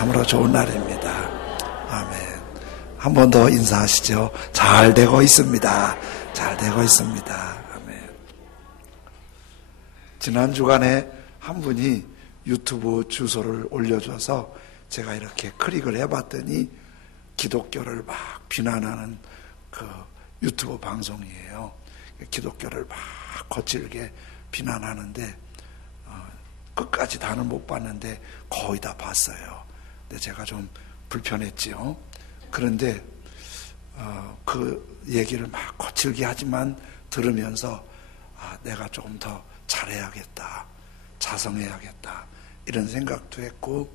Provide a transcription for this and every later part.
참으로 좋은 날입니다. 아멘. 한 번 더 인사하시죠. 잘 되고 있습니다. 잘 되고 있습니다. 아멘. 지난 주간에 한 분이 유튜브 주소를 올려줘서 제가 이렇게 클릭을 해봤더니 기독교를 막 비난하는 그 유튜브 방송이에요. 기독교를 막 거칠게 비난하는데 끝까지 다는 못 봤는데 거의 다 봤어요. 근데 제가 좀 불편했지요. 그런데 그 얘기를 막 거칠게 하지만 들으면서 내가 조금 더 잘해야겠다, 자성해야겠다 이런 생각도 했고,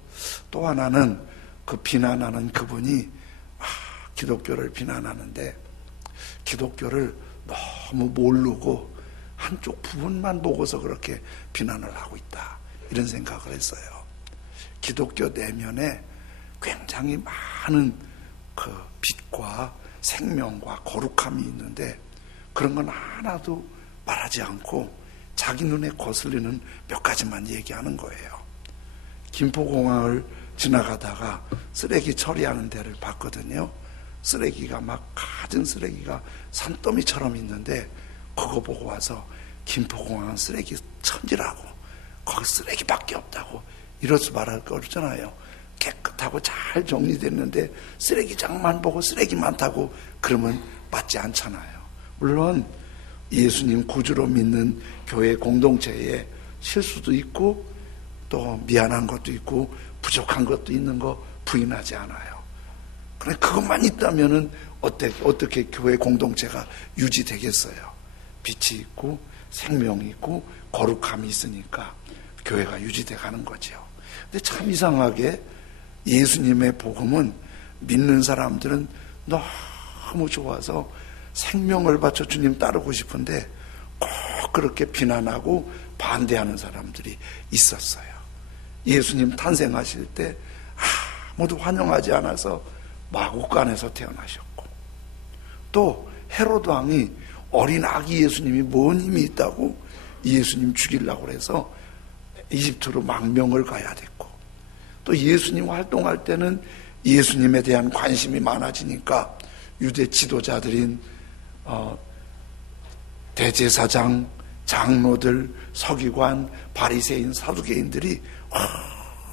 또 하나는 그 비난하는 그분이 기독교를 비난하는데 기독교를 너무 모르고 한쪽 부분만 보고서 그렇게 비난을 하고 있다 이런 생각을 했어요. 기독교 내면에 굉장히 많은 그 빛과 생명과 거룩함이 있는데 그런 건 하나도 말하지 않고 자기 눈에 거슬리는 몇 가지만 얘기하는 거예요. 김포공항을 지나가다가 쓰레기 처리하는 데를 봤거든요. 쓰레기가 막 가진 쓰레기가 산더미처럼 있는데 그거 보고 와서 김포공항은 쓰레기 천지라고, 거기 쓰레기밖에 없다고 이러지 말할 거 없잖아요. 깨끗하고 잘 정리됐는데 쓰레기장만 보고 쓰레기 많다고 그러면 맞지 않잖아요. 물론 예수님 구주로 믿는 교회 공동체에 실수도 있고 또 미안한 것도 있고 부족한 것도 있는 거 부인하지 않아요. 그런데 그것만 있다면은 어떻게 교회 공동체가 유지되겠어요? 빛이 있고 생명이 있고 거룩함이 있으니까 교회가 유지돼 가는 거죠. 근데 참 이상하게 예수님의 복음은 믿는 사람들은 너무 좋아서 생명을 바쳐 주님 따르고 싶은데 꼭 그렇게 비난하고 반대하는 사람들이 있었어요. 예수님 탄생하실 때 아무도 환영하지 않아서 마구간에서 태어나셨고, 또 헤로드 왕이 어린 아기 예수님이 뭔 힘이 있다고 예수님 죽이려고 해서 이집트로 망명을 가야 됐고, 또 예수님 활동할 때는 예수님에 대한 관심이 많아지니까 유대 지도자들인 대제사장, 장로들, 서기관, 바리새인, 사두개인들이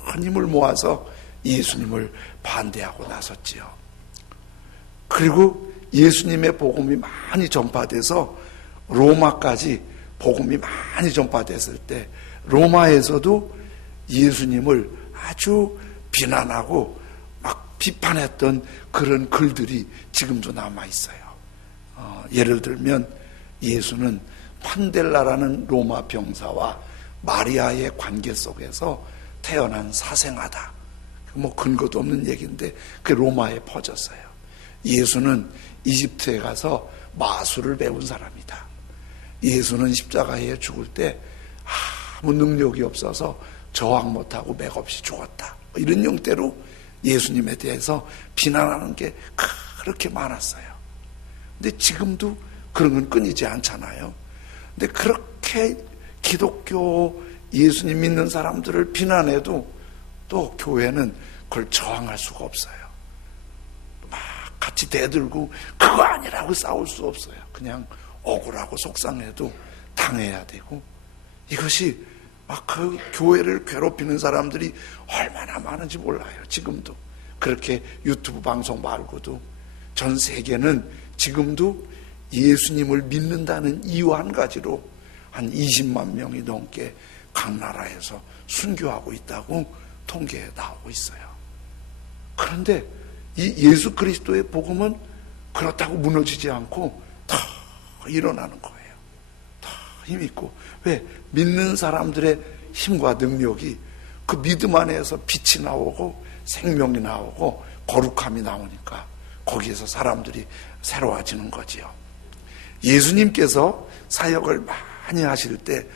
큰 힘을 모아서 예수님을 반대하고 나섰지요. 그리고 예수님의 복음이 많이 전파돼서 로마까지 복음이 많이 전파됐을 때 로마에서도 예수님을 아주 비난하고 막 비판했던 그런 글들이 지금도 남아있어요. 예를 들면 예수는 판델라라는 로마 병사와 마리아의 관계 속에서 태어난 사생아다. 뭐 근거도 없는 얘기인데 그게 로마에 퍼졌어요. 예수는 이집트에 가서 마술을 배운 사람이다. 예수는 십자가에 죽을 때 아무 능력이 없어서 저항 못하고 맥없이 죽었다. 이런 형태로 예수님에 대해서 비난하는 게 그렇게 많았어요. 근데 지금도 그런 건 끊이지 않잖아요. 근데 그렇게 기독교 예수님 믿는 사람들을 비난해도 또 교회는 그걸 저항할 수가 없어요. 막 같이 대들고 그거 아니라고 싸울 수 없어요. 그냥 억울하고 속상해도 당해야 되고, 이것이 막 그 교회를 괴롭히는 사람들이 얼마나 많은지 몰라요. 지금도 그렇게 유튜브 방송 말고도 전 세계는 지금도 예수님을 믿는다는 이유 한 가지로 한 20만 명이 넘게 각 나라에서 순교하고 있다고 통계에 나오고 있어요. 그런데 이 예수 그리스도의 복음은 그렇다고 무너지지 않고 더 일어나는 거예요. 더 힘있고. 왜? 믿는 사람들의 힘과 능력이 그 믿음 안에서 빛이 나오고 생명이 나오고 거룩함이 나오니까 거기에서 사람들이 새로워지는 거지요. 예수님께서 사역을 많이 하실 때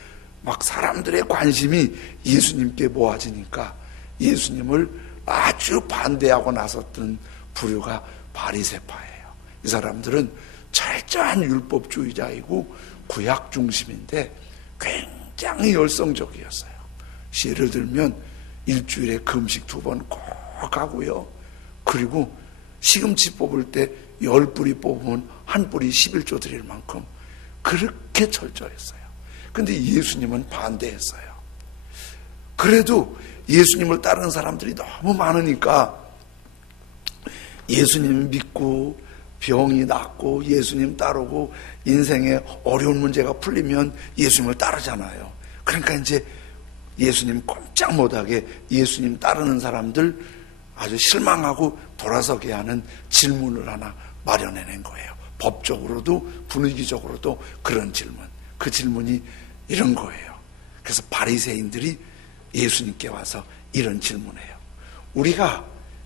막 사람들의 관심이 예수님께 모아지니까 예수님을 아주 반대하고 나섰던 부류가 바리새파예요. 이 사람들은 철저한 율법주의자이고 구약 중심인데 굉장히 열성적이었어요. 예를 들면 일주일에 금식 2번 꼭 가고요. 그리고 시금치 뽑을 때 10뿌리 뽑으면 한 뿌리 11조 드릴 만큼 그렇게 철저했어요. 근데 예수님은 반대했어요. 그래도 예수님을 따르는 사람들이 너무 많으니까 예수님 믿고 병이 낫고 예수님 따르고 인생에 어려운 문제가 풀리면 예수님을 따르잖아요. 그러니까 이제 예수님 꼼짝 못하게 예수님 따르는 사람들 아주 실망하고 돌아서게 하는 질문을 하나 마련해낸 거예요. 법적으로도 분위기적으로도 그런 질문. 그 질문이 이런 거예요. 그래서 바리새인들이 예수님께 와서 이런 질문해요. 우리가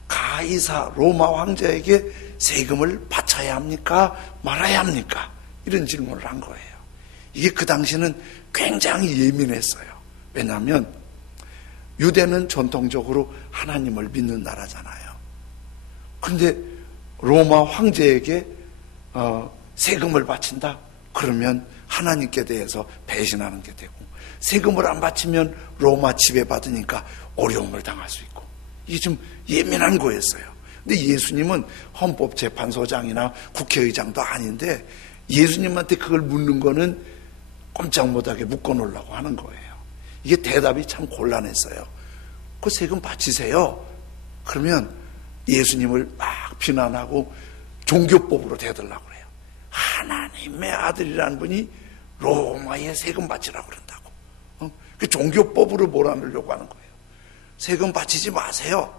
가이사 로마 황제에게 세금을 바쳐야 합니까? 말아야 합니까? 이런 질문을 한 거예요. 이게 그 당시는 굉장히 예민했어요. 왜냐하면 유대는 전통적으로 하나님을 믿는 나라잖아요. 그런데 로마 황제에게 세금을 바친다? 그러면 하나님께 대해서 배신하는 게 되고, 세금을 안 바치면 로마 지배받으니까 어려움을 당할 수 있고, 이게 좀 예민한 거였어요. 근데 예수님은 헌법재판소장이나 국회의장도 아닌데 예수님한테 그걸 묻는 거는 꼼짝 못하게 묶어놓으려고 하는 거예요. 이게 대답이 참 곤란했어요. 그 세금 바치세요. 그러면 예수님을 막 비난하고 종교법으로 대들라고 그래요. 하나님의 아들이라는 분이 로마에 세금 바치라고 그런다고. 그 종교법으로 몰아넣으려고 하는 거예요. 세금 바치지 마세요.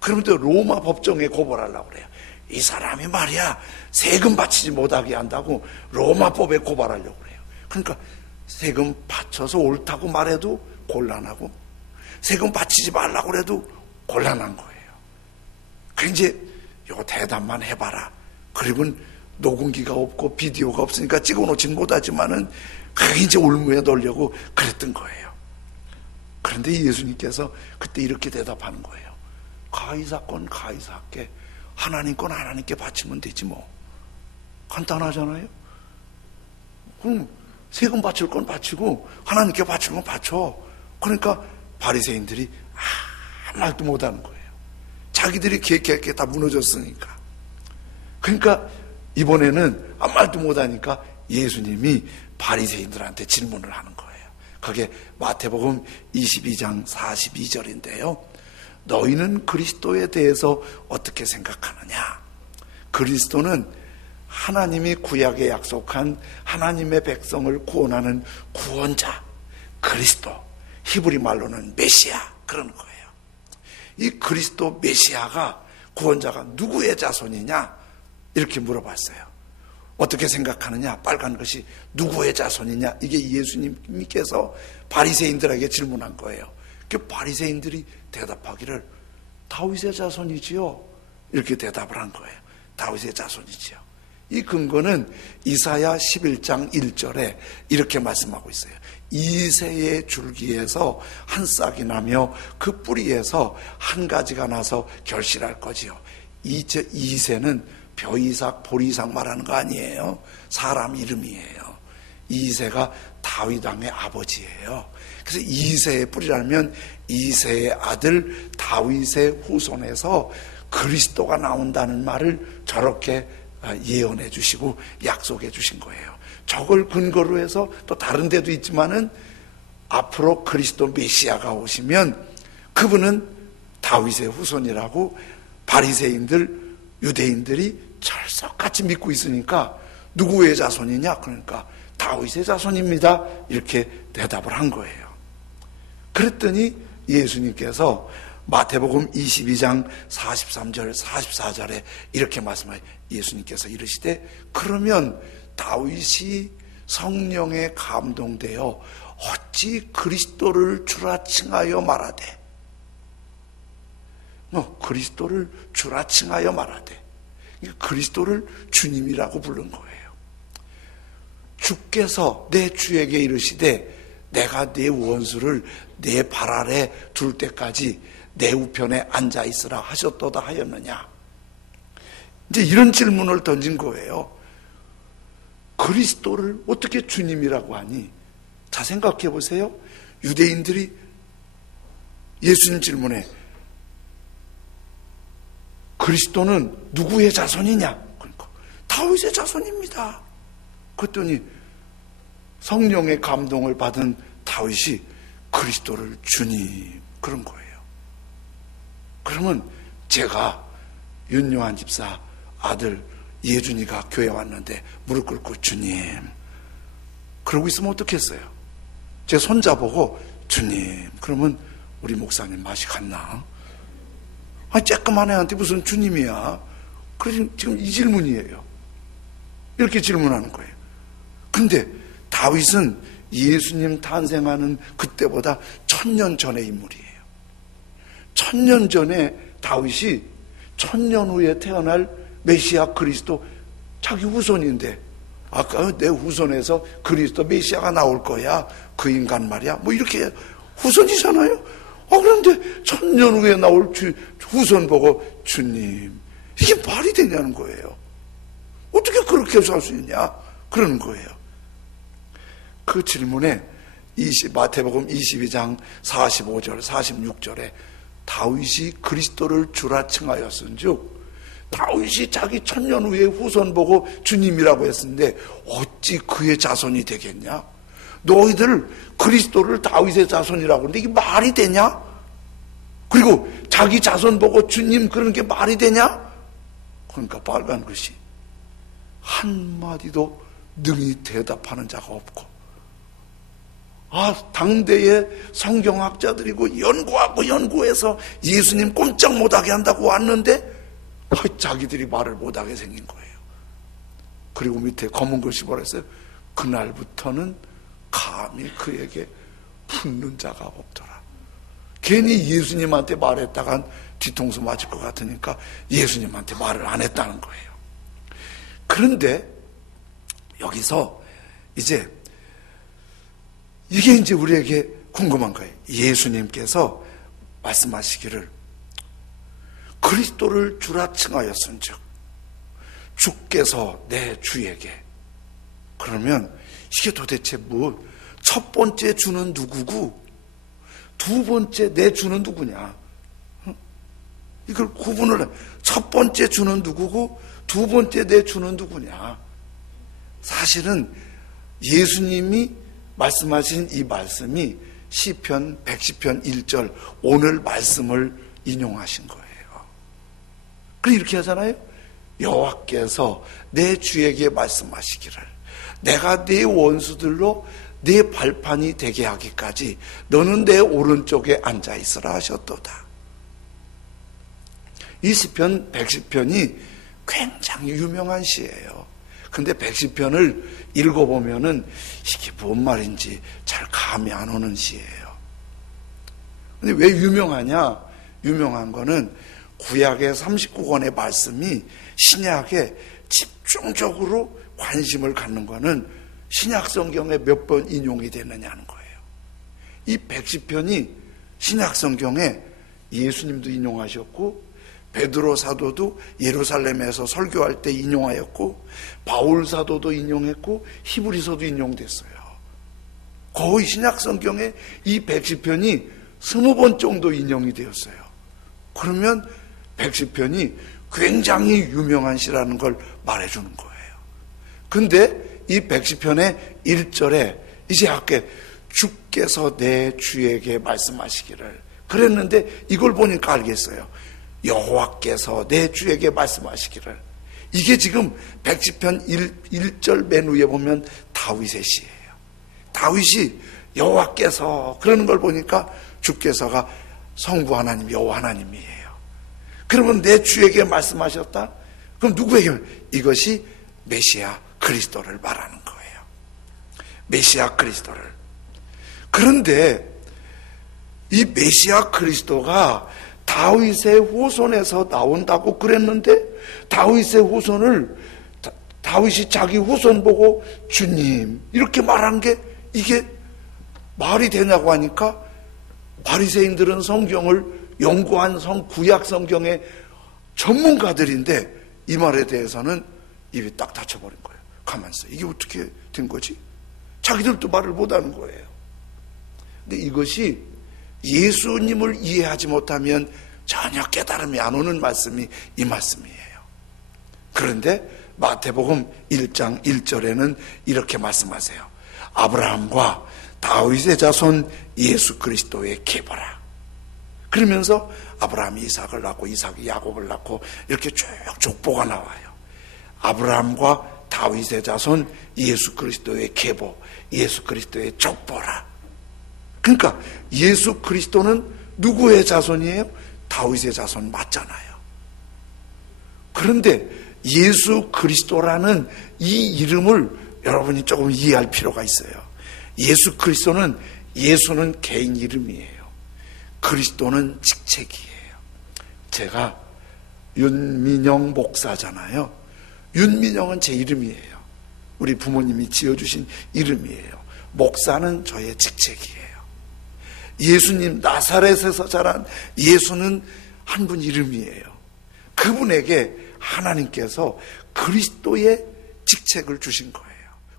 그러면 또 로마 법정에 고발하려고 그래요. 이 사람이 말이야 세금 바치지 못하게 한다고 로마법에 고발하려고 그래요. 그러니까 세금 바쳐서 옳다고 말해도 곤란하고 세금 바치지 말라고 그래도 곤란한 거예요. 그 이제 요 대답만 해봐라. 그리고 녹음기가 없고 비디오가 없으니까 찍어놓진 못하지만은 그게 이제 올무에 넣으려고 그랬던 거예요. 그런데 예수님께서 그때 이렇게 대답하는 거예요. 가이사 건 가이사께, 하나님 건 하나님께 바치면 되지 뭐. 간단하잖아요. 그럼 세금 바칠 건 바치고 하나님께 바칠 건 바쳐. 그러니까 바리새인들이 아무 말도 못하는 거예요. 자기들이 개개개 다 무너졌으니까. 그러니까 이번에는 아무 말도 못하니까 예수님이 바리새인들한테 질문을 하는 거예요. 그게 마태복음 22장 42절인데요. 너희는 그리스도에 대해서 어떻게 생각하느냐? 그리스도는 하나님이 구약에 약속한 하나님의 백성을 구원하는 구원자, 그리스도, 히브리 말로는 메시아, 그런 거예요. 이 그리스도 메시아가, 구원자가 누구의 자손이냐? 이렇게 물어봤어요. 어떻게 생각하느냐? 빨간 것이 누구의 자손이냐? 이게 예수님께서 바리새인들에게 질문한 거예요. 그 바리새인들이 대답하기를 다윗의 자손이지요. 이렇게 대답을 한 거예요. 다윗의 자손이지요. 이 근거는 이사야 11장 1절에 이렇게 말씀하고 있어요. 이새의 줄기에서 한 싹이 나며 그 뿌리에서 한 가지가 나서 결실할 거지요. 이새는 벼이삭, 보리삭 말하는 거 아니에요. 사람 이름이에요. 이새가 다윗 왕의 아버지예요. 그래서 이새의 뿌리라면 이새의 아들 다윗의 후손에서 그리스도가 나온다는 말을 저렇게 예언해 주시고 약속해 주신 거예요. 저걸 근거로 해서 또 다른 데도 있지만은 앞으로 그리스도 메시아가 오시면 그분은 다윗의 후손이라고 바리새인들, 유대인들이 철석같이 믿고 있으니까 누구의 자손이냐? 그러니까 다윗의 자손입니다. 이렇게 대답을 한 거예요. 그랬더니 예수님께서 마태복음 22장 43절 44절에 이렇게 말씀하여 예수님께서 이르시되 그러면 다윗이 성령에 감동되어 어찌 그리스도를 주라 칭하여 말하되, 그리스도를 주라 칭하여 말하되, 그리스도를 주님이라고 부른 거예요. 주께서 내 주에게 이르시되 내가 네 원수를 내 발 아래 둘 때까지 내 우편에 앉아 있으라 하셨도다 하였느냐? 이제 이런 질문을 던진 거예요. 그리스도를 어떻게 주님이라고 하니? 자, 생각해 보세요. 유대인들이 예수님 질문에 그리스도는 누구의 자손이냐? 그러니까 다윗의 자손입니다. 그랬더니 성령의 감동을 받은 다윗이 그리스도를 주님 그런 거예요. 그러면 제가 윤요한 집사 아들 예준이가 교회 왔는데 무릎 꿇고 주님 그러고 있으면 어떻겠어요? 제 손자 보고 주님 그러면 우리 목사님 맛이 갔나? 아니 쬐끄만 애한테 무슨 주님이야? 그래서 지금 이 질문이에요. 이렇게 질문하는 거예요. 근데 다윗은 예수님 탄생하는 그때보다 1000년 전의 인물이에요. 1000년 전에 다윗이 1000년 후에 태어날 메시아 그리스도 자기 후손인데 아까 내 후손에서 그리스도 메시아가 나올 거야. 그 인간 말이야. 뭐 이렇게 후손이잖아요. 그런데 1000년 후에 나올 후손 보고 주님 이게 말이 되냐는 거예요. 어떻게 그렇게 살 수 있냐? 그러는 거예요. 그 질문에 마태복음 22장 45절 46절에 다윗이 그리스도를 주라 칭하였은즉 다윗이 자기 1000년 후에 후손 보고 주님이라고 했는데 어찌 그의 자손이 되겠냐? 너희들 그리스도를 다윗의 자손이라고 하는데 이게 말이 되냐? 그리고 자기 자손 보고 주님 그런 게 말이 되냐? 그러니까 빨간 글씨 한마디도 능히 대답하는 자가 없고 당대의 성경학자들이고 연구해서 예수님 꼼짝 못하게 한다고 왔는데 자기들이 말을 못하게 생긴 거예요. 그리고 밑에 검은 글씨 뭐라 했어요? 그날부터는 감히 그에게 붙는 자가 없더라. 괜히 예수님한테 말했다간 뒤통수 맞을 것 같으니까 예수님한테 말을 안 했다는 거예요. 그런데 여기서 이제 이게 이제 우리에게 궁금한 거예요. 예수님께서 말씀하시기를 그리스도를 주라 칭하였은즉 주께서 내 주에게 그러면 이게 도대체 첫 번째 주는 누구고 두 번째 내 주는 누구냐? 이걸 구분을 첫 번째 주는 누구고 두 번째 내 주는 누구냐? 사실은 예수님이 말씀하신 이 말씀이 시편 110편 1절 오늘 말씀을 인용하신 거예요. 그래서 이렇게 하잖아요. 여호와께서 내 주에게 말씀하시기를 내가 네 원수들로 네 발판이 되게 하기까지 너는 내 오른쪽에 앉아 있으라 하셨도다. 이 시편 110편이 굉장히 유명한 시예요. 근데 110편을 읽어보면은 이게 뭔 말인지 잘 감이 안 오는 시예요. 근데 왜 유명하냐? 유명한 거는 구약의 39권의 말씀이 신약에 집중적으로 관심을 갖는 거는 신약 성경에 몇 번 인용이 되느냐는 거예요. 이 110편이 신약 성경에 예수님도 인용하셨고 베드로 사도도 예루살렘에서 설교할 때 인용하였고 바울 사도도 인용했고 히브리서도 인용됐어요. 거의 신약 성경에 이 110편이 20번 정도 인용이 되었어요. 그러면 110편이 굉장히 유명한 시라는 걸 말해주는 거예요. 근데 이 110편의 1절에 이제 아까 주께서 내 주에게 말씀하시기를 그랬는데 이걸 보니까 알겠어요. 여호와께서 내 주에게 말씀하시기를 이게 지금 110편 1절 맨 위에 보면 다윗의 시예요. 다윗이 여호와께서 그러는 걸 보니까 주께서가 성부 하나님 여호와 하나님이에요. 그러면 내 주에게 말씀하셨다? 그럼 누구에게? 이것이 메시아 그리스도를 말하는 거예요. 메시아 그리스도를. 그런데 이 메시아 그리스도가 다윗의 후손에서 나온다고 그랬는데 다윗의 후손을 다윗이 자기 후손 보고 주님 이렇게 말한 게 이게 말이 되냐고 하니까 바리새인들은 성경을 연구한 구약 성경의 전문가들인데 이 말에 대해서는 입이 딱 닫혀버린 거예요. 가만 있어. 이게 어떻게 된 거지? 자기들도 말을 못하는 거예요. 근데 이것이 예수님을 이해하지 못하면 전혀 깨달음이 안 오는 말씀이 이 말씀이에요. 그런데 마태복음 1장 1절에는 이렇게 말씀하세요. 아브라함과 다윗의 자손 예수 그리스도의 계보라. 그러면서 아브라함이 이삭을 낳고 이삭이 야곱을 낳고 이렇게 쭉 족보가 나와요. 아브라함과 다윗의 자손 예수 그리스도의 계보, 예수 그리스도의 족보라. 그러니까 예수 그리스도는 누구의 자손이에요? 다윗의 자손 맞잖아요. 그런데 예수 그리스도라는 이 이름을 여러분이 조금 이해할 필요가 있어요. 예수 그리스도는, 예수는 개인 이름이에요. 그리스도는 직책이에요. 제가 윤민영 목사잖아요. 윤민영은 제 이름이에요. 우리 부모님이 지어주신 이름이에요. 목사는 저의 직책이에요. 예수님, 나사렛에서 자란 예수는 한 분 이름이에요. 그분에게 하나님께서 그리스도의 직책을 주신 거예요.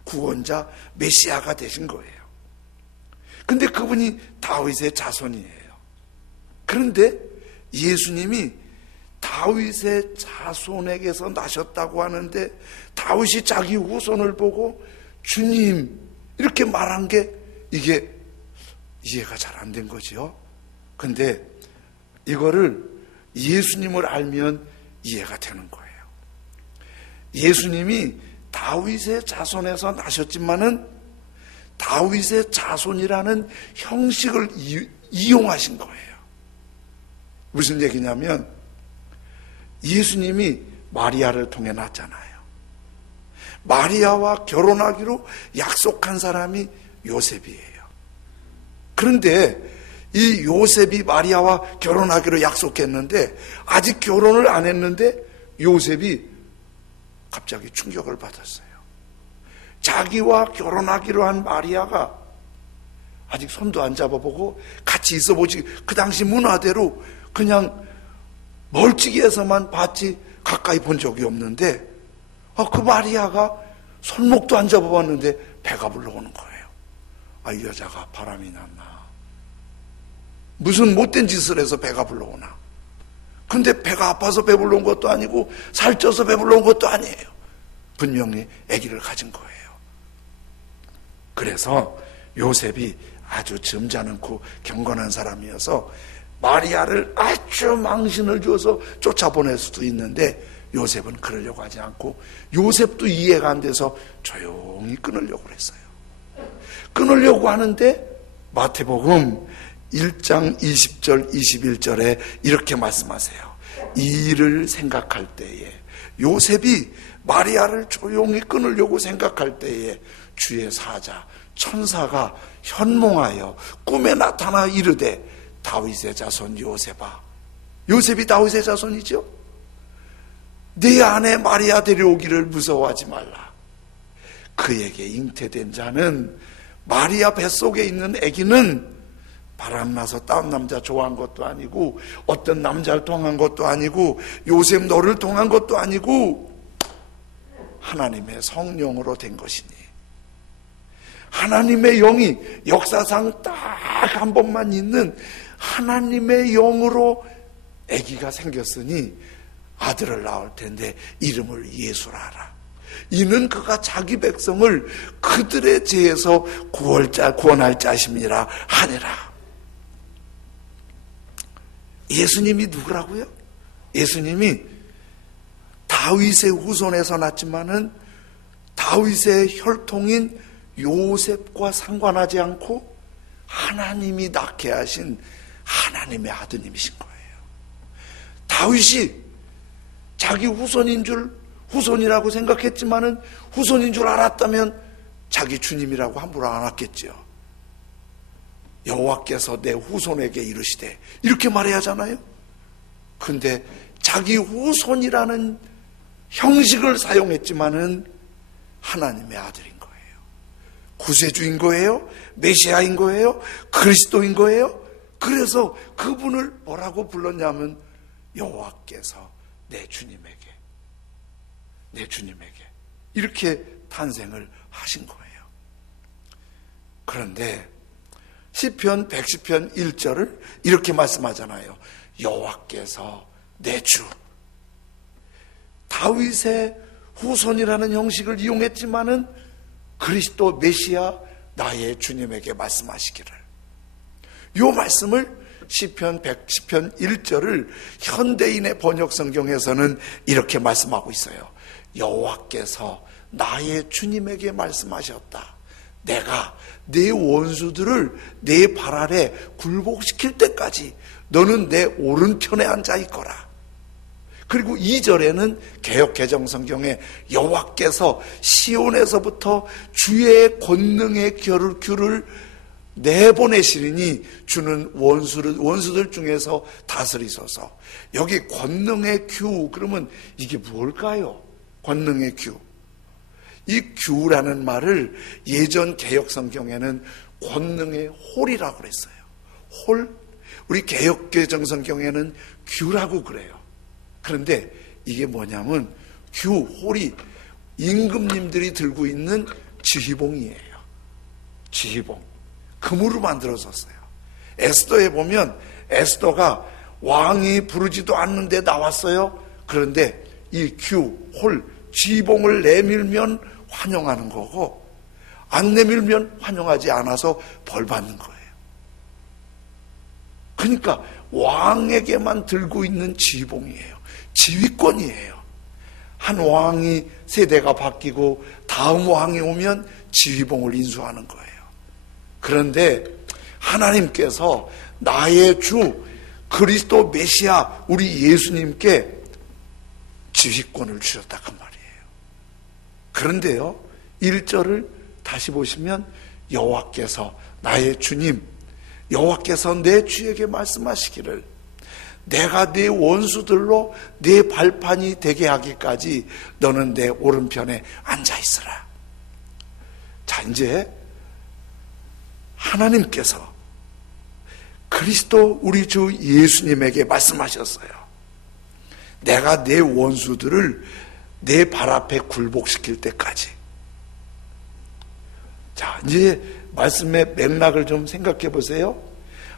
구원자, 메시아가 되신 거예요. 근데 그분이 다윗의 자손이에요. 그런데 예수님이 다윗의 자손에게서 나셨다고 하는데 다윗이 자기 후손을 보고 주님 이렇게 말한 게 이게 이해가 잘 안 된 거죠. 근데 이거를 예수님을 알면 이해가 되는 거예요. 예수님이 다윗의 자손에서 나셨지만은 다윗의 자손이라는 형식을 이용하신 거예요. 무슨 얘기냐면 예수님이 마리아를 통해 낳았잖아요. 마리아와 결혼하기로 약속한 사람이 요셉이에요. 그런데 이 요셉이 마리아와 결혼하기로 약속했는데 아직 결혼을 안 했는데 요셉이 갑자기 충격을 받았어요. 자기와 결혼하기로 한 마리아가 아직 손도 안 잡아보고 같이 있어보지, 그 당시 문화대로 그냥 멀찍이에서만 봤지 가까이 본 적이 없는데 그 마리아가 손목도 안 잡아봤는데 배가 불러오는 거예요. 이 여자가 바람이 났나, 무슨 못된 짓을 해서 배가 불러오나. 근데 배가 아파서 배불러온 것도 아니고 살쪄서 배불러온 것도 아니에요. 분명히 아기를 가진 거예요. 그래서 요셉이 아주 점잖고 경건한 사람이어서 마리아를 아주 망신을 줘서 쫓아보낼 수도 있는데 요셉은 그러려고 하지 않고 요셉도 이해가 안 돼서 조용히 끊으려고 했어요. 끊으려고 하는데 마태복음 1장 20절 21절에 이렇게 말씀하세요. 이 일을 생각할 때에 요셉이 마리아를 조용히 끊으려고 생각할 때에 주의 사자 천사가 현몽하여 꿈에 나타나 이르되 다윗의 자손 요셉아. 요셉이 다윗의 자손이죠. 네 아내 마리아 데려오기를 무서워하지 말라. 그에게 잉태된 자는 마리아 뱃속에 있는 아기는 바람나서 다른 남자 좋아한 것도 아니고 어떤 남자를 통한 것도 아니고 요셉 너를 통한 것도 아니고 하나님의 성령으로 된 것이니, 하나님의 영이 역사상 딱 한 번만 있는 하나님의 영으로 아기가 생겼으니 아들을 낳을 텐데 이름을 예수라 하라. 이는 그가 자기 백성을 그들의 죄에서 구원할 자심이라 하니라. 예수님이 누구라고요? 예수님이 다윗의 후손에서 났지만은 다윗의 혈통인 요셉과 상관하지 않고 하나님이 낳게 하신 하나님의 아드님이신 거예요. 다윗이 자기 후손이라고 생각했지만은 후손인 줄 알았다면 자기 주님이라고 함부로 안 했겠죠. 여호와께서 내 후손에게 이르시되 이렇게 말해야 하잖아요. 근데 자기 후손이라는 형식을 사용했지만은 하나님의 아들인 거예요. 구세주인 거예요. 메시아인 거예요. 그리스도인 거예요. 그래서 그분을 뭐라고 불렀냐면 여호와께서 내 주님에게 이렇게 탄생을 하신 거예요. 그런데 시편 110편 1절을 이렇게 말씀하잖아요. 여호와께서 내 주. 다윗의 후손이라는 형식을 이용했지만은 그리스도 메시아 나의 주님에게 말씀하시기를. 이 말씀을 시편 110편 1절을 현대인의 번역 성경에서는 이렇게 말씀하고 있어요. 여호와께서 나의 주님에게 말씀하셨다. 내가 내 원수들을 내 발 아래 굴복시킬 때까지 너는 내 오른편에 앉아 있거라. 그리고 2절에는 개역 개정 성경에 여호와께서 시온에서부터 주의 권능의 귤을 내보내시리니 주는 원수들 중에서 다스리소서. 여기 권능의 규, 그러면 이게 뭘까요? 권능의 규. 이 규라는 말을 예전 개역 성경에는 권능의 홀이라고 그랬어요. 홀. 우리 개역 개정 성경에는 규라고 그래요. 그런데 이게 뭐냐면 규, 홀이 임금님들이 들고 있는 지휘봉이에요. 지휘봉. 금으로 만들어졌어요. 에스더에 보면 에스더가 왕이 부르지도 않는데 나왔어요. 그런데 이 규, 홀, 지휘봉을 내밀면 환영하는 거고 안 내밀면 환영하지 않아서 벌 받는 거예요. 그러니까 왕에게만 들고 있는 지휘봉이에요. 지휘권이에요. 한 왕이 세대가 바뀌고 다음 왕이 오면 지휘봉을 인수하는 거예요. 그런데 하나님께서 나의 주 그리스도 메시아 우리 예수님께 지휘권을 주셨다 그 말이에요. 그런데요 1절을 다시 보시면 여호와께서 나의 주님 여호와께서 내 주에게 말씀하시기를 내가 네 원수들로 네 발판이 되게 하기까지 너는 내 오른편에 앉아있으라. 자, 이제 하나님께서 그리스도 우리 주 예수님에게 말씀하셨어요. 내가 내 원수들을 내 발 앞에 굴복시킬 때까지. 자, 이제 말씀의 맥락을 좀 생각해 보세요.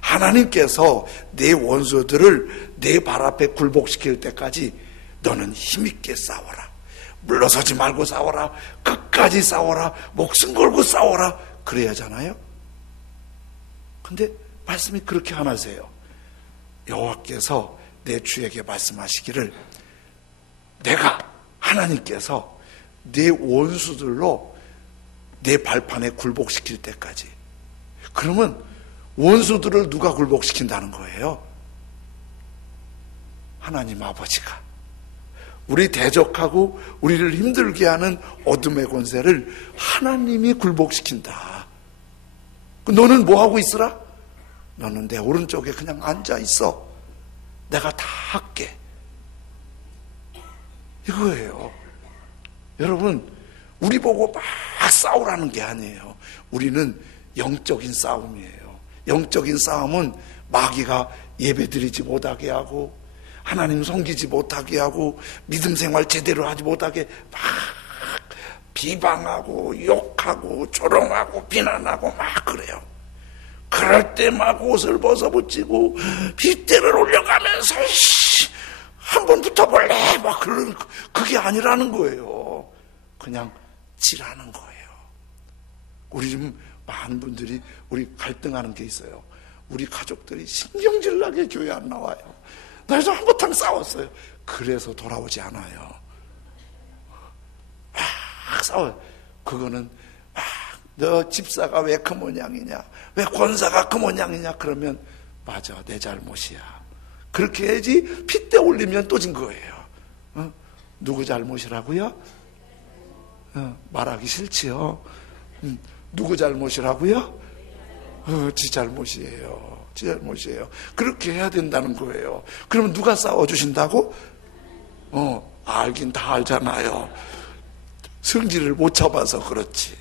하나님께서 내 원수들을 내 발 앞에 굴복시킬 때까지 너는 힘있게 싸워라. 물러서지 말고 싸워라. 끝까지 싸워라. 목숨 걸고 싸워라. 그래야 하잖아요. 근데 말씀이 그렇게 안 하세요. 여호와께서 내 주에게 말씀하시기를 내가 하나님께서 내 원수들로 내 발판에 굴복시킬 때까지. 그러면 원수들을 누가 굴복시킨다는 거예요? 하나님 아버지가. 우리 대적하고 우리를 힘들게 하는 어둠의 권세를 하나님이 굴복시킨다. 너는 뭐 하고 있으라? 너는 내 오른쪽에 그냥 앉아 있어. 내가 다 할게. 이거예요. 여러분, 우리 보고 막 싸우라는 게 아니에요. 우리는 영적인 싸움이에요. 영적인 싸움은 마귀가 예배드리지 못하게 하고 하나님 섬기지 못하게 하고 믿음 생활 제대로 하지 못하게 막 비방하고 욕하고 조롱하고 비난하고 막 그래요. 그럴 때 막 옷을 벗어붙이고 빗대를 올려가면서 한번 붙어볼래 막 그런 그게 아니라는 거예요. 그냥 지라는 거예요. 우리 좀 많은 분들이 우리 갈등하는 게 있어요. 우리 가족들이 신경질나게 교회 안 나와요. 나에서 한바탕 싸웠어요. 그래서 돌아오지 않아요. 막 싸워요. 그거는 막 너 집사가 왜 그 모양이냐, 왜 권사가 그 모양이냐 그러면 맞아, 내 잘못이야. 그렇게 해야지. 핏대 올리면 또 진 거예요. 누구 잘못이라고요? 말하기 싫지요. 누구 잘못이라고요? 지 잘못이에요. 지 잘못이에요. 그렇게 해야 된다는 거예요. 그러면 누가 싸워주신다고? 알긴 다 알잖아요. 성질을 못 잡아서 그렇지.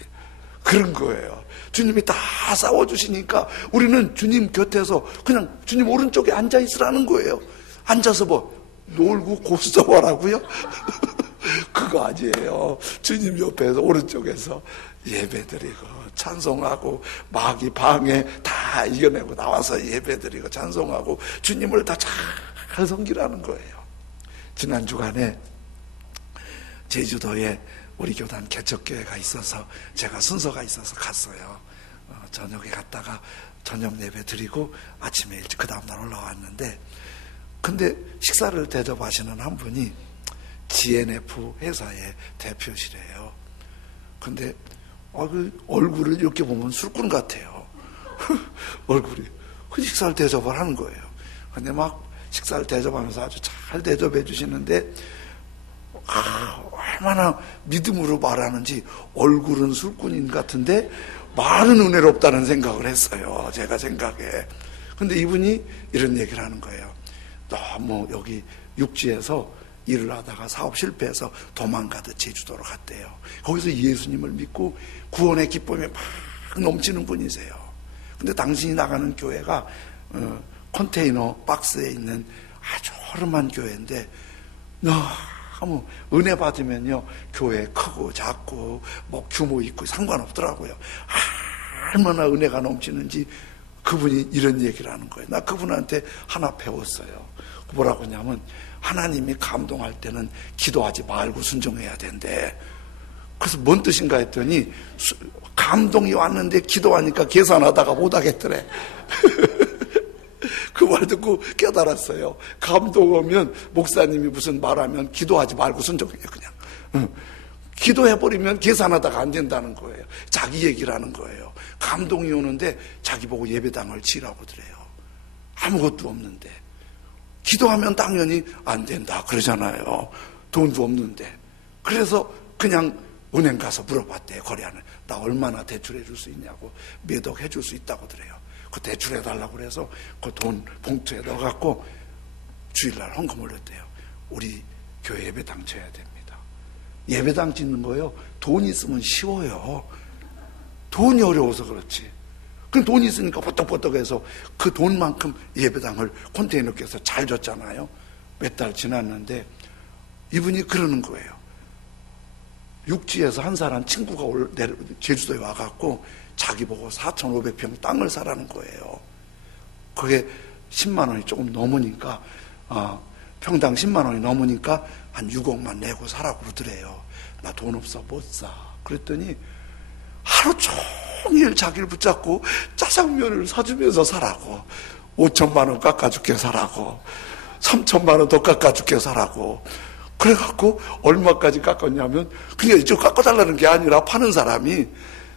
그런 거예요. 주님이 다 싸워주시니까 우리는 주님 곁에서 그냥 주님 오른쪽에 앉아있으라는 거예요. 앉아서 뭐 놀고 고스톱하라고요? 그거 아니에요. 주님 옆에서 오른쪽에서 예배드리고 찬송하고 마귀 방해 다 이겨내고 나와서 예배드리고 찬송하고 주님을 다 잘 섬기라는 거예요. 지난 주간에 제주도에 우리 교단 개척교회가 있어서 제가 순서가 있어서 갔어요. 저녁에 갔다가 저녁 예배 드리고 아침에 일찍 그 다음날 올라왔는데, 근데 식사를 대접하시는 한 분이 GNF 회사의 대표시래요. 근데 그 얼굴을 이렇게 보면 술꾼 같아요. 얼굴이. 그 식사를 대접을 하는 거예요. 근데 막 식사를 대접하면서 아주 잘 대접해 주시는데, 얼마나 믿음으로 말하는지 얼굴은 술꾼인 같은데 말은 은혜롭다는 생각을 했어요. 제가 생각에. 근데 이분이 이런 얘기를 하는 거예요. 너무 여기 육지에서 일을 하다가 사업 실패해서 도망가듯 제주도로 갔대요. 거기서 예수님을 믿고 구원의 기쁨이 막 넘치는 분이세요. 근데 당신이 나가는 교회가 컨테이너 박스에 있는 아주 허름한 교회인데, 너무 은혜 받으면요 교회 크고 작고 뭐 규모 있고 상관없더라고요. 얼마나 은혜가 넘치는지 그분이 이런 얘기를 하는 거예요. 나 그분한테 하나 배웠어요. 뭐라고 하냐면, 하나님이 감동할 때는 기도하지 말고 순종해야 된대. 그래서 뭔 뜻인가 했더니, 감동이 왔는데 기도하니까 계산하다가 못하겠더래. 그 말 듣고 깨달았어요. 감동 오면 목사님이 무슨 말하면 기도하지 말고 순종해요. 그냥 기도해버리면 계산하다가 안 된다는 거예요. 자기 얘기를 하는 거예요. 감동이 오는데 자기 보고 예배당을 지라고 그래요. 아무것도 없는데. 기도하면 당연히 안 된다 그러잖아요. 돈도 없는데. 그래서 그냥 은행 가서 물어봤대요. 거래하는. 나 얼마나 대출해 줄 수 있냐고. 몇 억 해줄 수 있다고 그래요. 그 대출해 달라고 그래서 그 돈 봉투에 넣어갖고 주일날 헌금을 했대요. 우리 교회 예배당 쳐야 됩니다. 예배당 짓는 거요, 돈 있으면 쉬워요. 돈이 어려워서 그렇지. 그럼 돈 있으니까 버떡버떡해서 그 돈만큼 예배당을 컨테이너 껴서 잘 줬잖아요. 몇 달 지났는데 이분이 그러는 거예요. 육지에서 한 사람 친구가 제주도에 와갖고 자기 보고 4,500평 땅을 사라는 거예요. 그게 10만 원이 조금 넘으니까, 평당 10만 원이 넘으니까 한 6억만 내고 사라고 그러더래요. 나 돈 없어 못 사. 그랬더니 하루 종일 자기를 붙잡고 짜장면을 사주면서 사라고, 5천만 원 깎아줄게 사라고, 3천만 원 더 깎아줄게 사라고. 그래갖고 얼마까지 깎았냐면, 그냥 이쪽 깎아달라는 게 아니라 파는 사람이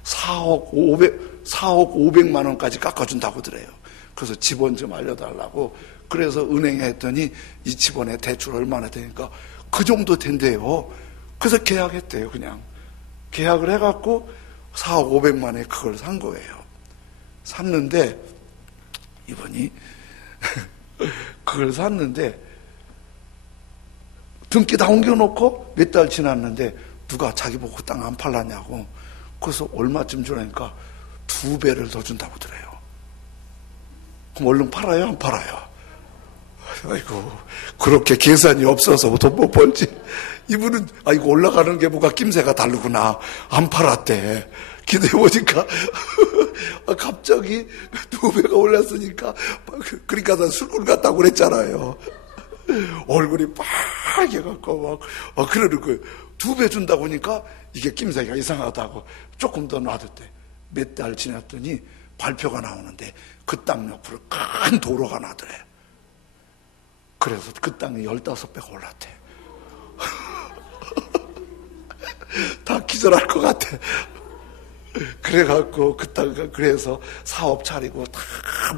4억 500만 원까지 깎아준다고 그래요. 그래서 집원 좀 알려달라고. 그래서 은행에 했더니 이 집원에 대출 얼마나 되니까 그 정도 된대요. 그래서 계약했대요. 그냥 계약을 해갖고 4억 500만에 그걸 산 거예요. 샀는데 이분이 그걸 샀는데 등기 다 옮겨놓고 몇 달 지났는데 누가 자기 보고 그 땅 안 팔라냐고. 그래서 얼마쯤 주라니까 2배를 더 준다고 그래요. 그럼 얼른 팔아요? 안 팔아요? 아이고, 그렇게 계산이 없어서 돈 못 벌지. 이분은 이거 올라가는 게 뭐가 낌새가 다르구나. 안 팔았대. 기대해보니까 갑자기 2배가 올랐으니까. 그러니까 난 술꾼 같다고 그랬잖아요. 얼굴이 빨개갖고 막 그러는 거예요. 2배 준다고 하니까 이게 낌새가 이상하다고 조금 더 놔뒀대. 몇 달 지났더니 발표가 나오는데 그 땅 옆으로 큰 도로가 나더래. 그래서 그 땅이 15배가 올랐대. 다 기절할 것 같아. 그래갖고 그 땅, 그래서 사업 차리고 다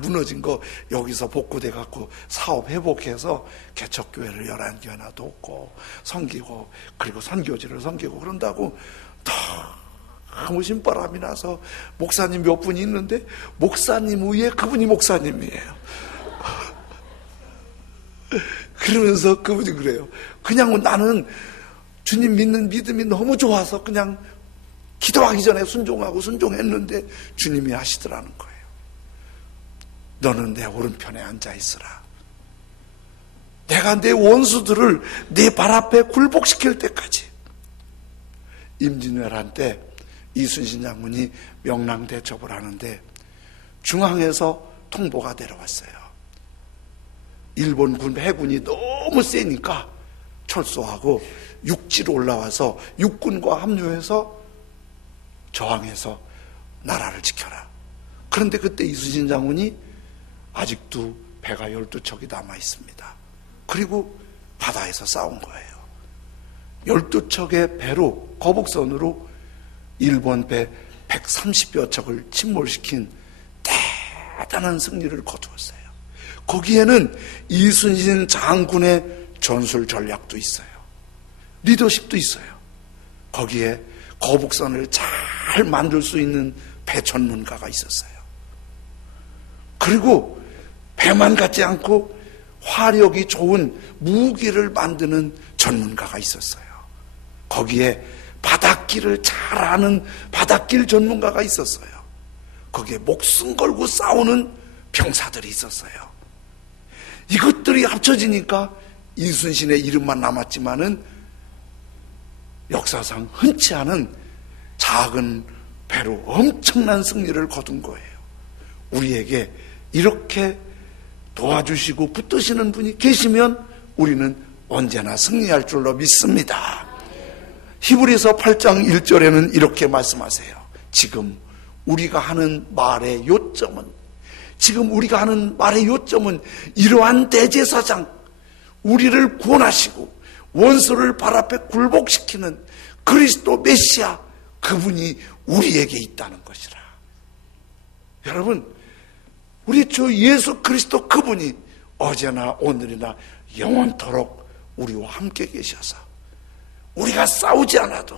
무너진 거 여기서 복구돼갖고 사업 회복해서 개척교회를 11교회나 돕고 섬기고, 그리고 선교지를 섬기고 그런다고 너무 신바람이 나서 목사님 몇 분이 있는데 목사님 위에 그분이 목사님이에요. 그러면서 그분이 그래요. 그냥 나는 주님 믿는 믿음이 너무 좋아서 그냥 기도하기 전에 순종했는데 주님이 하시더라는 거예요. 너는 내 오른편에 앉아 있으라. 내가 내 원수들을 내 발 앞에 굴복시킬 때까지. 임진왜란 때 이순신 장군이 명랑대첩을 하는데 중앙에서 통보가 내려왔어요. 일본군 해군이 너무 세니까 철수하고 육지로 올라와서 육군과 합류해서 저항해서 나라를 지켜라. 그런데 그때 이순신 장군이 아직도 배가 12척이 남아 있습니다. 그리고 바다에서 싸운 거예요. 12척의 배로, 거북선으로 일본 배 130여 척을 침몰시킨 대단한 승리를 거두었어요. 거기에는 이순신 장군의 전술 전략도 있어요. 리더십도 있어요. 거기에 거북선을 잘 만들 수 있는 배 전문가가 있었어요. 그리고 배만 갖지 않고 화력이 좋은 무기를 만드는 전문가가 있었어요. 거기에 바닷길을 잘 아는 바닷길 전문가가 있었어요. 거기에 목숨 걸고 싸우는 병사들이 있었어요. 이것들이 합쳐지니까 이순신의 이름만 남았지만은 역사상 흔치 않은 작은 배로 엄청난 승리를 거둔 거예요. 우리에게 이렇게 도와주시고 붙드시는 분이 계시면 우리는 언제나 승리할 줄로 믿습니다. 히브리서 8장 1절에는 이렇게 말씀하세요. 지금 우리가 하는 말의 요점은 이러한 대제사장, 우리를 구원하시고 원수를 발 앞에 굴복시키는 그리스도 메시아, 그분이 우리에게 있다는 것이라. 여러분, 우리 주 예수 그리스도 그분이 어제나 오늘이나 영원토록 우리와 함께 계셔서 우리가 싸우지 않아도,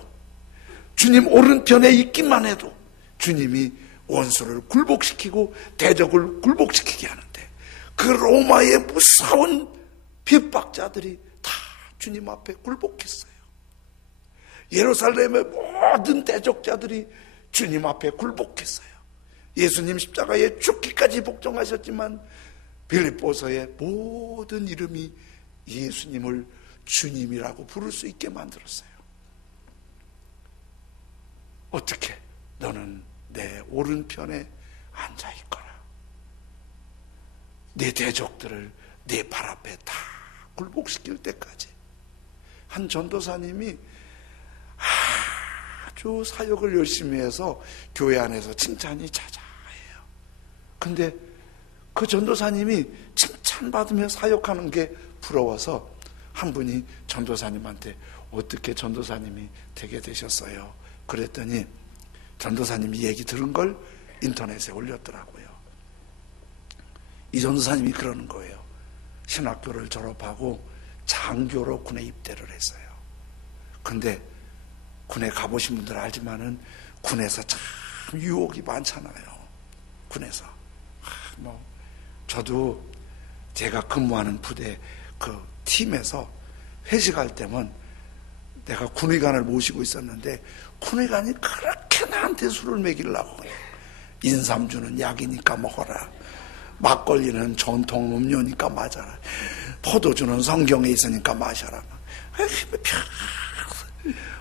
주님 오른편에 있기만 해도 주님이 원수를 굴복시키고 대적을 굴복시키게 하는데, 그 로마의 무서운 핍박자들이 다 주님 앞에 굴복했어요. 예루살렘의 모든 대적자들이 주님 앞에 굴복했어요. 예수님 십자가에 죽기까지 복종하셨지만 빌립보서의 모든 이름이 예수님을 주님이라고 부를 수 있게 만들었어요. 어떻게 너는 내 오른편에 앉아있거라. 내 대적들을 내 발 앞에 다 굴복시킬 때까지. 한 전도사님이 아주 사역을 열심히 해서 교회 안에서 칭찬이 자자해요. 근데 그 전도사님이 칭찬받으며 사역하는 게 부러워서 한 분이 전도사님한테 어떻게 전도사님이 되게 되셨어요? 그랬더니 전도사님이 얘기 들은 걸 인터넷에 올렸더라고요. 이 전도사님이 그러는 거예요. 신학교를 졸업하고 장교로 군에 입대를 했어요. 근데 군에 가보신 분들 알지만은 군에서 참 유혹이 많잖아요. 군에서. 저도 제가 근무하는 부대 그 팀에서 회식할 때면 내가 군의관을 모시고 있었는데 군의관이 그렇게 나한테 술을 먹이려고 그래요. 인삼주는 약이니까 먹어라. 막걸리는 전통 음료니까 마셔라. 포도주는 성경에 있으니까 마셔라.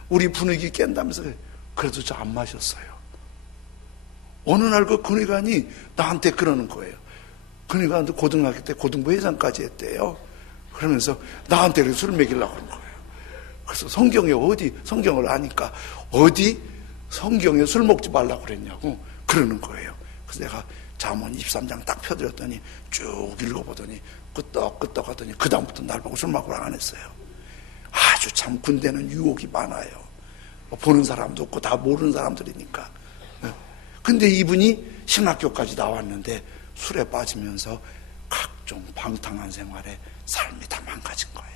우리 분위기 깬다면서. 그래도 저 안 마셨어요. 어느 날 그 군의관이 나한테 그러는 거예요. 군의관도 고등학교 때 고등부 회장까지 했대요. 그러면서 나한테 술을 먹이려고 하는 거예요. 그래서 성경에 어디, 성경을 아니까 어디 성경에 술 먹지 말라고 그랬냐고 그러는 거예요. 그래서 내가 잠언 23장 딱 펴드렸더니 쭉 읽어보더니 끄떡끄떡 하더니 그 다음부터 날 보고 술 먹으라 안 했어요. 아주 참 군대는 유혹이 많아요. 보는 사람도 없고 다 모르는 사람들이니까. 근데 이분이 신학교까지 나왔는데 술에 빠지면서 각종 방탕한 생활에 삶이 다 망가진 거예요.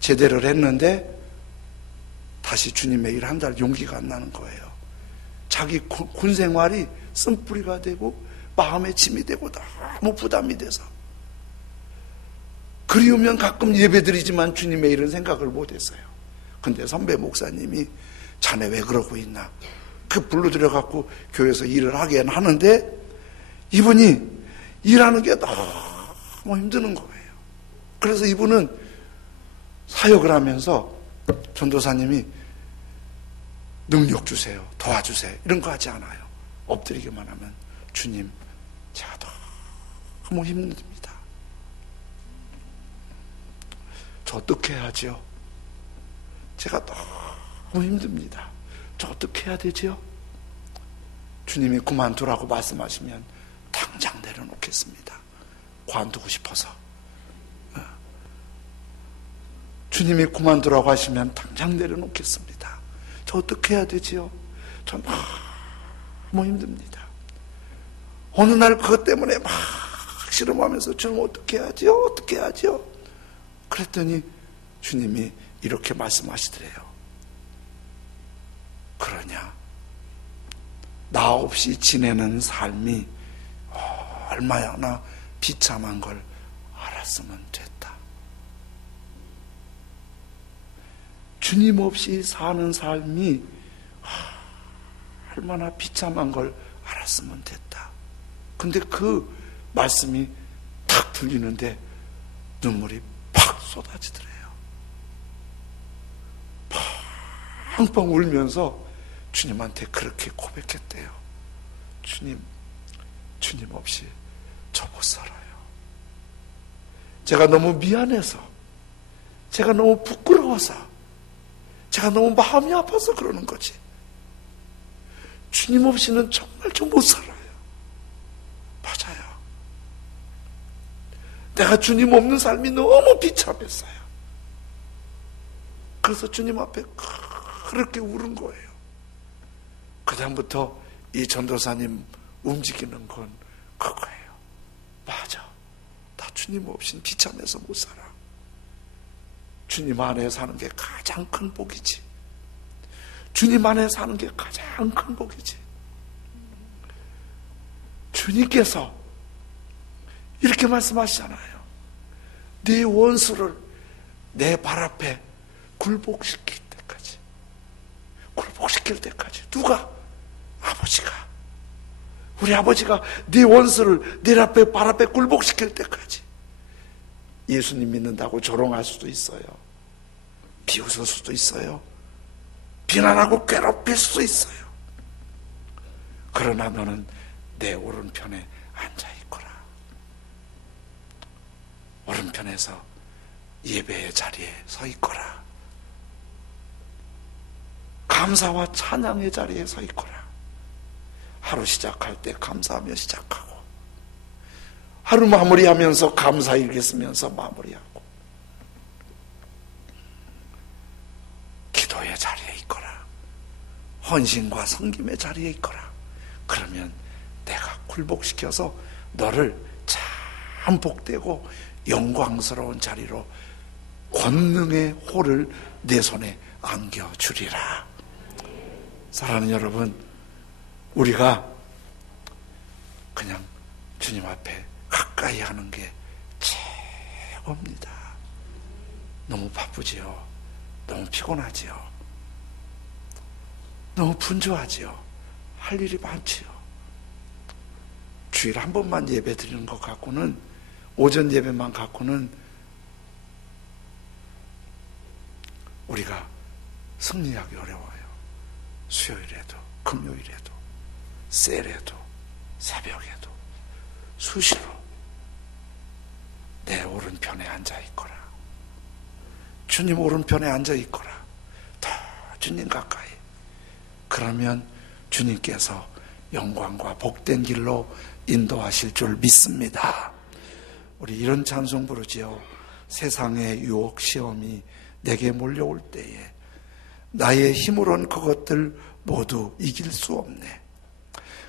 제대를 했는데 다시 주님의 일 한달 용기가 안 나는 거예요. 자기 군 생활이 쓴뿌리가 되고 마음의 짐이 되고 너무 부담이 돼서 그리우면 가끔 예배드리지만 주님의 일은 생각을 못했어요. 근데 선배 목사님이 자네 왜 그러고 있나 그 불러들여갖고 교회에서 일을 하긴 하는데 이분이 일하는 게 너무 힘드는 거예요. 그래서 이분은 사역을 하면서 전도사님이 능력 주세요, 도와주세요, 이런 거 하지 않아요. 엎드리기만 하면 주님, 제가 너무 힘듭니다. 저 어떻게 해야죠? 제가 너무 힘듭니다. 저 어떻게 해야 되죠? 주님이 그만두라고 말씀하시면 당장 내려놓겠습니다. 관두고 싶어서. 주님이 그만두라고 하시면 당장 내려놓겠습니다. 저 어떻게 해야 되지요? 저 너무 힘듭니다. 어느 날 그것 때문에 막 씨름하면서 저는 어떻게 하지요? 어떻게 하지요? 그랬더니 주님이 이렇게 말씀하시더래요. 그러냐? 나 없이 지내는 삶이 얼마나 비참한 걸 알았으면 됐다. 주님 없이 사는 삶이 얼마나 비참한 걸 알았으면 됐다. 근데 그 말씀이 탁 들리는데 눈물이 팍 쏟아지더래요. 팡팡 울면서 주님한테 그렇게 고백했대요. 주님 없이 저 못 살아요. 제가 너무 미안해서, 제가 너무 부끄러워서, 제가 너무 마음이 아파서 그러는 거지. 주님 없이는 정말 저 못 살아요. 맞아요. 내가 주님 없는 삶이 너무 비참했어요. 그래서 주님 앞에 그렇게 울은 거예요. 그 다음부터 이 전도사님 움직이는 건 그거예요. 맞아. 나 주님 없이는 비참해서 못 살아. 주님 안에 사는 게 가장 큰 복이지. 주님 안에 사는 게 가장 큰 복이지. 주님께서 이렇게 말씀하시잖아요. 네 원수를 내 발 앞에 굴복시킬 때까지. 굴복시킬 때까지. 누가? 아버지가. 우리 아버지가 네 원수를 내 앞에 발 앞에 굴복시킬 때까지. 예수님 믿는다고 조롱할 수도 있어요. 비웃을 수도 있어요. 비난하고 괴롭힐 수도 있어요. 그러나 너는 내 오른편에 앉아있거라. 오른편에서 예배의 자리에 서 있거라. 감사와 찬양의 자리에 서 있거라. 하루 시작할 때 감사하며 시작하고, 하루 마무리하면서 감사 일기 쓰면서 마무리하고, 기도의 자리에 있거라. 헌신과 섬김의 자리에 있거라. 그러면 내가 굴복시켜서 너를 참 복되고 영광스러운 자리로 권능의 홀을 내 손에 안겨주리라. 사랑하는 여러분, 우리가 그냥 주님 앞에 가까이 하는 게 최고입니다. 너무 바쁘지요. 너무 피곤하지요. 너무 분주하지요. 할 일이 많지요. 주일에 한 번만 예배 드리는 것 갖고는, 오전 예배만 갖고는 우리가 승리하기 어려워요. 수요일에도, 금요일에도, 셀에도, 새벽에도 수시로 내 오른편에 앉아있거라. 주님 오른편에 앉아있거라. 더 주님 가까이. 그러면 주님께서 영광과 복된 길로 인도하실 줄 믿습니다. 우리 이런 찬송 부르지요. 세상의 유혹 시험이 내게 몰려올 때에 나의 힘으론 그것들 모두 이길 수 없네.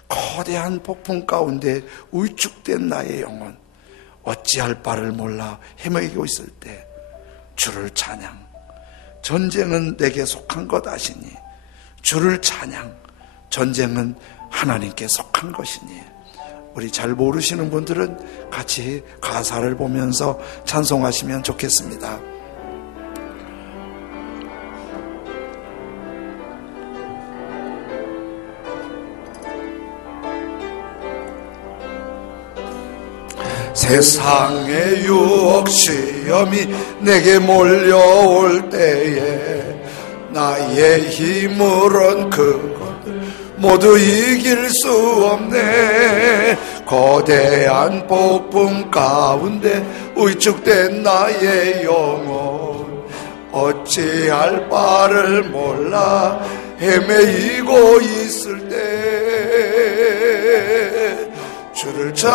거대한 폭풍 가운데 위축된 나의 영혼, 어찌할 바를 몰라 헤매고 있을 때 주를 찬양. 전쟁은 내게 속한 것 아시니 주를 찬양. 전쟁은 하나님께 속한 것이니. 우리 잘 모르시는 분들은 같이 가사를 보면서 찬송하시면 좋겠습니다. 세상의 유혹 시험이 내게 몰려올 때에 나의 힘으론 그것들 모두 이길 수 없네. 거대한 폭풍 가운데 위축된 나의 영혼 어찌할 바를 몰라 헤매이고 있을 때 주를 찬양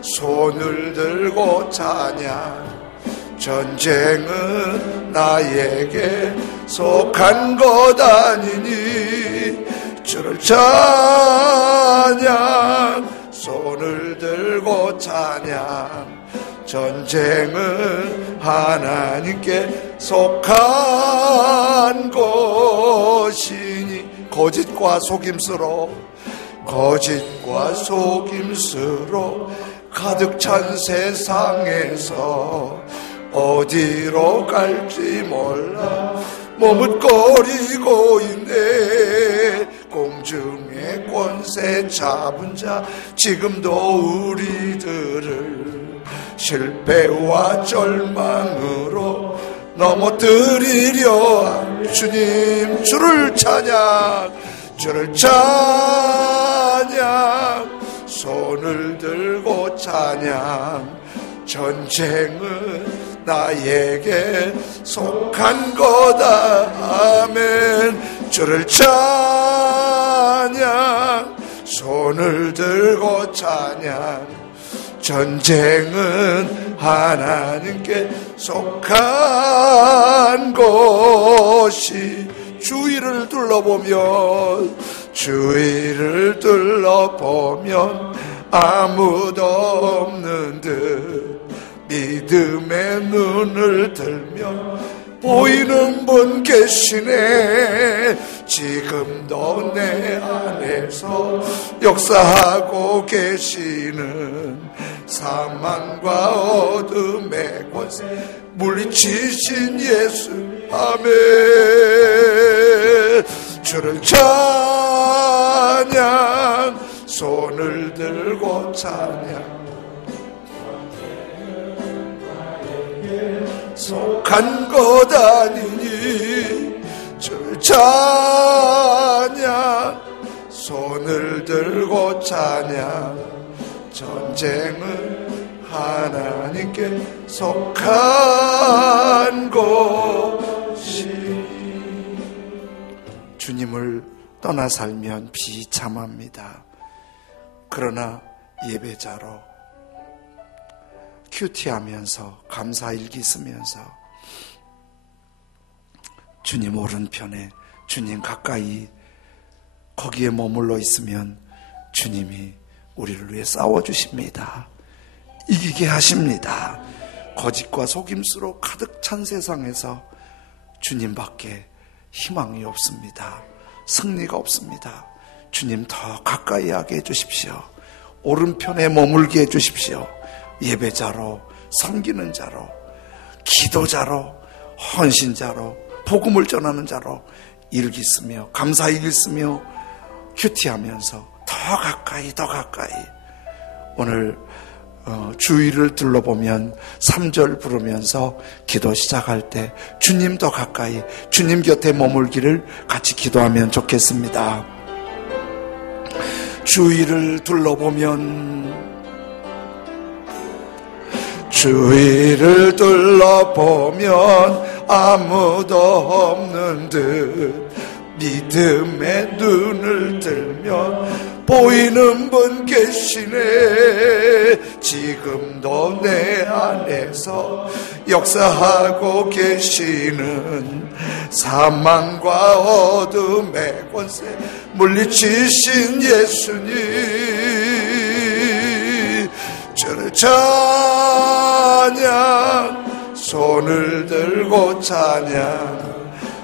손을 들고 찬양 전쟁은 나에게 속한 것 아니니 주를 찬양 손을 들고 찬양 전쟁은 하나님께 속한 것이니 거짓과 속임수로 가득 찬 세상에서 어디로 갈지 몰라 머뭇거리고 있네. 공중의 권세 잡은 자 지금도 우리들을 실패와 절망으로 넘어뜨리려 주님 주를 찬양 손을 들고 찬양 전쟁은 나에게 속한 거다. 아멘. 주를 찬양 손을 들고 찬양 전쟁은 하나님께 속한 것이 주위를 둘러보면 아무도 없는 듯 믿음의 눈을 들며 보이는 분 계시네. 지금도 내 안에서 역사하고 계시는 사망과 어둠의 권세 물리치신 예수. 아멘. 주를 찬양 손을 들고 찬양 속한 것 아니니 주를 찬양 손을 들고 찬양 전쟁은 하나님께 속한 것이. 주님을 떠나 살면 비참합니다. 그러나 예배자로 큐티하면서 감사일기 쓰면서 주님 오른편에 주님 가까이 거기에 머물러 있으면 주님이 우리를 위해 싸워주십니다. 이기게 하십니다. 거짓과 속임수로 가득 찬 세상에서 주님밖에 희망이 없습니다. 승리가 없습니다. 주님 더 가까이 하게 해주십시오. 오른편에 머물게 해주십시오. 예배자로, 섬기는 자로, 기도자로, 헌신자로, 복음을 전하는 자로 일기 쓰며 감사일기 쓰며 큐티하면서 더 가까이 오늘 주위를 둘러보면 3절 부르면서 기도 시작할 때 주님 더 가까이 주님 곁에 머물기를 같이 기도하면 좋겠습니다. 주위를 둘러보면 아무도 없는 듯 믿음의 눈을 들면 보이는 분 계시네. 지금도 내 안에서 역사하고 계시는 사망과 어둠의 권세 물리치신 예수님 주를 찬양 손을 들고 찬양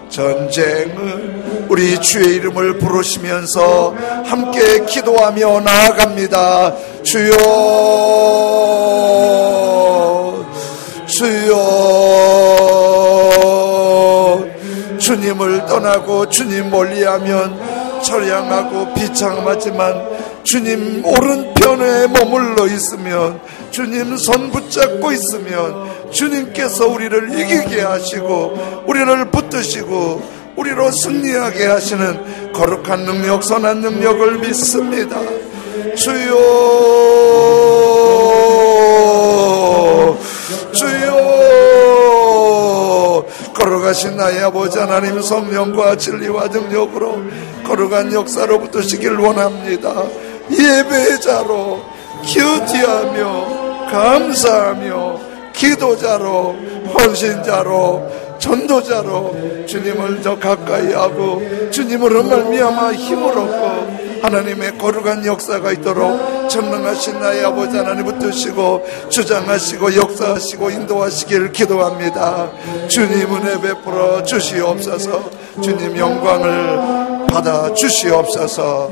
전쟁은 우리 주의 이름을 부르시면서 함께 기도하며 나아갑니다. 주여 주님을 떠나고 주님 멀리하면 처량하고 비참하지만 주님 오른편에 머물러 있으면, 주님 손 붙잡고 있으면 주님께서 우리를 이기게 하시고 우리를 붙드시고 우리로 승리하게 하시는 거룩한 능력, 선한 능력을 믿습니다. 주여, 주여, 거룩하신 나의 아버지 하나님, 성령과 진리와 능력으로 거룩한 역사로 붙으시길 원합니다. 예배자로, 큐티하며, 감사하며, 기도자로, 헌신자로, 전도자로 주님을 더 가까이 하고 주님으로 말미암아 힘을 얻고 하나님의 거룩한 역사가 있도록 전능하신 나의 아버지 하나님 붙드시고 주장하시고 역사하시고 인도하시길 기도합니다. 주님 은혜 베풀어 주시옵소서. 주님 영광을 받아 주시옵소서.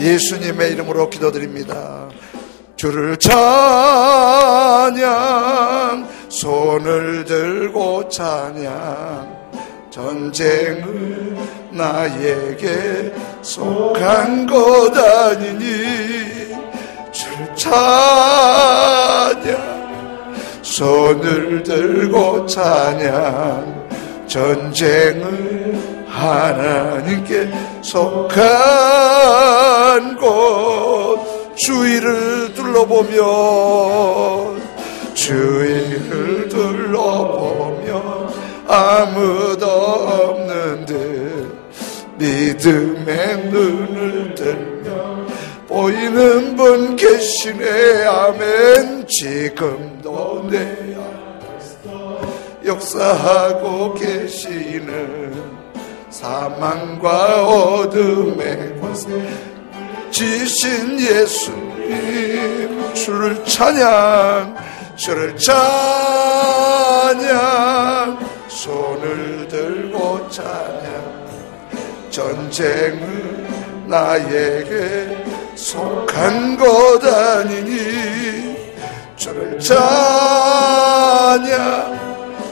예수님의 이름으로 기도드립니다. 주를 찬양, 손을 들고 찬양. 전쟁은 나에게 속한 것 아니니 주를 찬양, 손을 들고 찬양. 전쟁은 하나님께 속한 곳. 주위를 둘러보며, 주위를 둘러보며 아무도 없는 듯 믿음의 눈을 들며 보이는 분 계시네. 아멘. 지금도 내 안에서 역사하고 계시는 사망과 어둠의 권세 지신 예수님, 주를 찬양, 주를 찬양, 손을 들고 찬양. 전쟁은 나에게 속한 것 아니니 주를 찬양,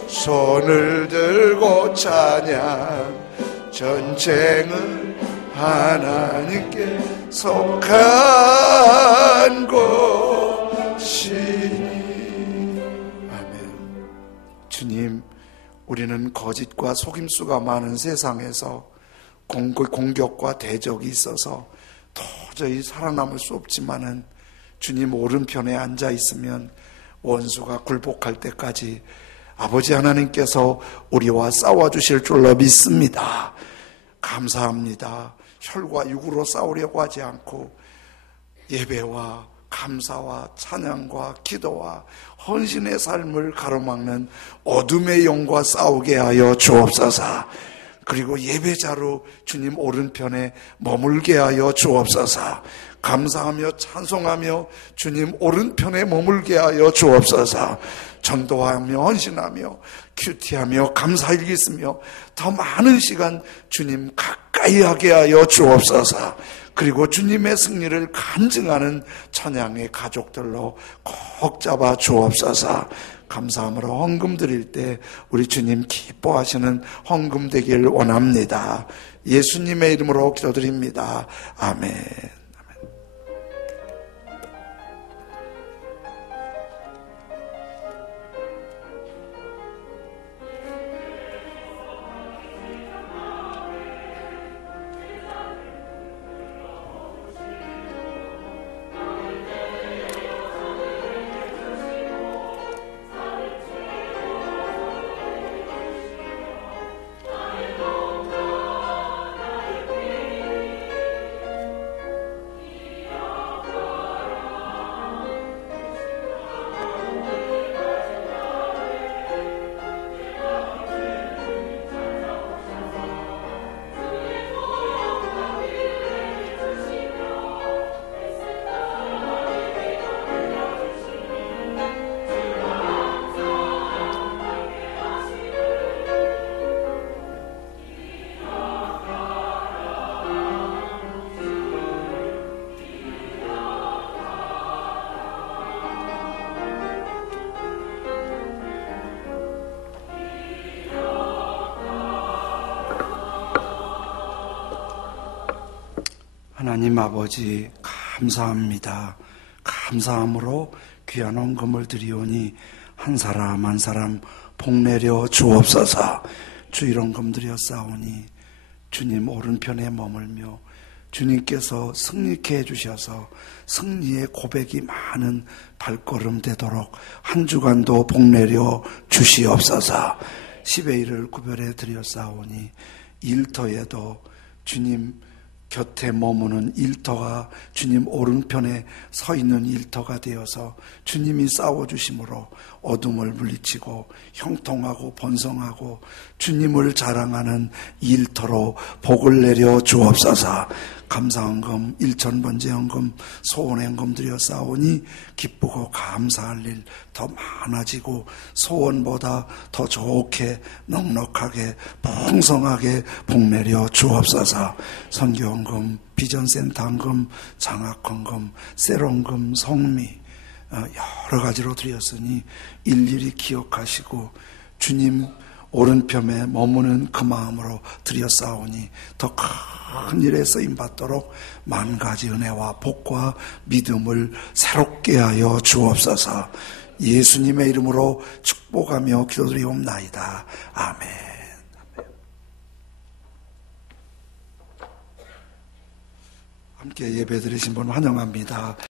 손을 들고 찬양. 전쟁은 하나님께 속한 것이니. 아멘. 주님, 우리는 거짓과 속임수가 많은 세상에서 공격과 대적이 있어서 도저히 살아남을 수 없지만은 주님 오른편에 앉아 있으면 원수가 굴복할 때까지 아버지 하나님께서 우리와 싸워주실 줄로 믿습니다. 감사합니다. 혈과 육으로 싸우려고 하지 않고 예배와 감사와 찬양과 기도와 헌신의 삶을 가로막는 어둠의 영과 싸우게 하여 주옵소서. 그리고 예배자로 주님 오른편에 머물게 하여 주옵소서. 감사하며 찬송하며 주님 오른편에 머물게 하여 주옵소서. 전도하며 헌신하며 큐티하며 감사일기 쓰며 더 많은 시간 주님 가까이 하게 하여 주옵소서. 그리고 주님의 승리를 간증하는 찬양의 가족들로 꼭 잡아 주옵소서. 감사함으로 헌금 드릴 때 우리 주님 기뻐하시는 헌금 되길 원합니다. 예수님의 이름으로 기도드립니다. 아멘. 하나님 아버지 감사합니다. 감사함으로 귀한 헌금을 드리오니 한 사람 한 사람 복내려 주옵소서. 주일헌금 드렸사오니 주님 오른편에 머물며 주님께서 승리케 해주셔서 승리의 고백이 많은 발걸음 되도록 한 주간도 복내려 주시옵소서. 10의 1을 구별해 드렸사오니 일터에도 주님 곁에 머무는 일터가 주님 오른편에 서 있는 일터가 되어서 주님이 싸워주심으로 어둠을 물리치고 형통하고 번성하고 주님을 자랑하는 일터로 복을 내려 주옵소서. 감사헌금, 일천번제헌금, 소원헌금 드렸사오니 기쁘고 감사할 일 더 많아지고 소원보다 더 좋게 넉넉하게 풍성하게 복내려 주옵소서. 선교헌금, 비전센터헌금, 장학헌금, 셀헌금, 성미 여러 가지로 드렸으니 일일이 기억하시고 주님 오른편에 머무는 그 마음으로 드렸사오니 더 큰 일에 쓰임받도록 만 가지 은혜와 복과 믿음을 새롭게 하여 주옵소서. 예수님의 이름으로 축복하며 기도드리옵나이다. 아멘. 함께 예배 드리신 분 환영합니다.